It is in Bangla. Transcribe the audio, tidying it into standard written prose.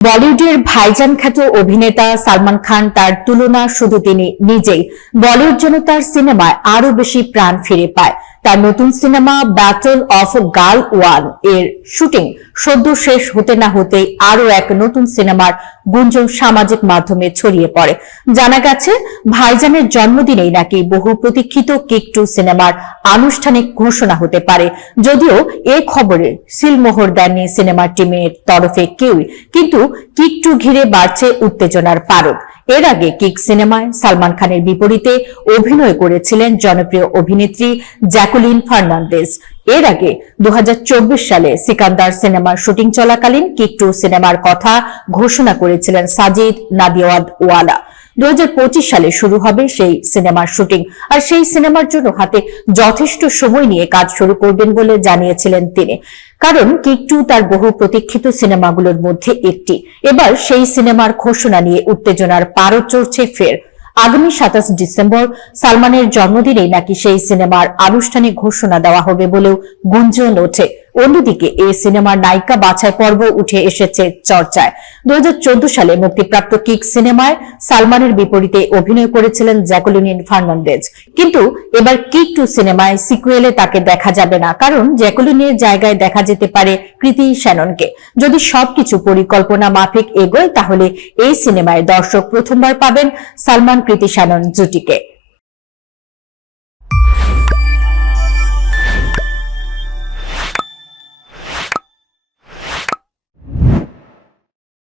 বলিউডের ভাইজান খ্যাত অভিনেতা সালমান খান তার তুলনা শুধু তিনি নিজেই। বলিউড যেন তার সিনেমায় আরো বেশি প্রাণ ফিরে পায়। তার নতুন cinema battle of girl one এর শুটিং সদ্য শেষ হতে না হতেই আরো এক নতুন সিনেমার গুঞ্জন সামাজিক মাধ্যমে ছড়িয়ে পড়ে। জানা গেছে ভাইজানের জন্মদিনেই নাকি বহু প্রতীক্ষিত কিক 2 সিনেমার আনুষ্ঠানিক ঘোষণা হতে পারে। যদিও এ খবরে সিলমোহর দেননি সিনেমার টিমের তরফে কেউই, কিন্তু কিক 2 ঘিরে বাড়ছে উত্তেজনার পারদ। এর আগে কিক সিনেমায় সালমান খানের বিপরীতে অভিনয় করেছিলেন জনপ্রিয় অভিনেত্রী জ্যাকুলিন ফার্নান্দেজ। এর আগে 2024 সালে সিকান্দার সিনেমার শুটিং চলাকালীন কিক 2 সিনেমার কথা ঘোষণা করেছিলেন সাজিদ নাদিয়াদওয়ালা। 2025 সালে শুরু হবে সেই সিনেমার শুটিং, আর সেই সিনেমার জন্য হাতে যথেষ্ট সময় নিয়ে কাজ শুরু করবেন বলে জানিয়েছিলেন তিনি। কারণ কিক 2 তার বহু প্রতীক্ষিত সিনেমাগুলোর মধ্যে একটি। এবার সেই সিনেমার ঘোষণা নিয়ে উত্তেজনার পারদ চড়ছে ফের। আগামী 27 ডিসেম্বর সালমানের জন্মদিনেই নাকি সেই সিনেমার আনুষ্ঠানিক ঘোষণা দেওয়া হবে বলেও গুঞ্জন ওঠে। অন্যদিকে এই সিনেমার নায়িকা বাছাই পর্ব উঠে এসেছে চর্চায়। 2014 সালে মুক্তিপ্রাপ্ত কিক সিনেমায় সালমানের বিপরীতে অভিনয় করেছিলেন জ্যাকুলিন ফার্নান্দেজ। কিন্তু এবার কিক 2 সিনেমায় সিকুয়েলে তাকে দেখা যাবে না, কারণ জ্যাকুলিনের জায়গায় দেখা যেতে পারে কৃতি শ্যাননকে। যদি সবকিছু পরিকল্পনা মাফিক এগোয়, তাহলে এই সিনেমায় দর্শক প্রথমবার পাবেন সালমান কৃতি শ্যানন জুটিকে।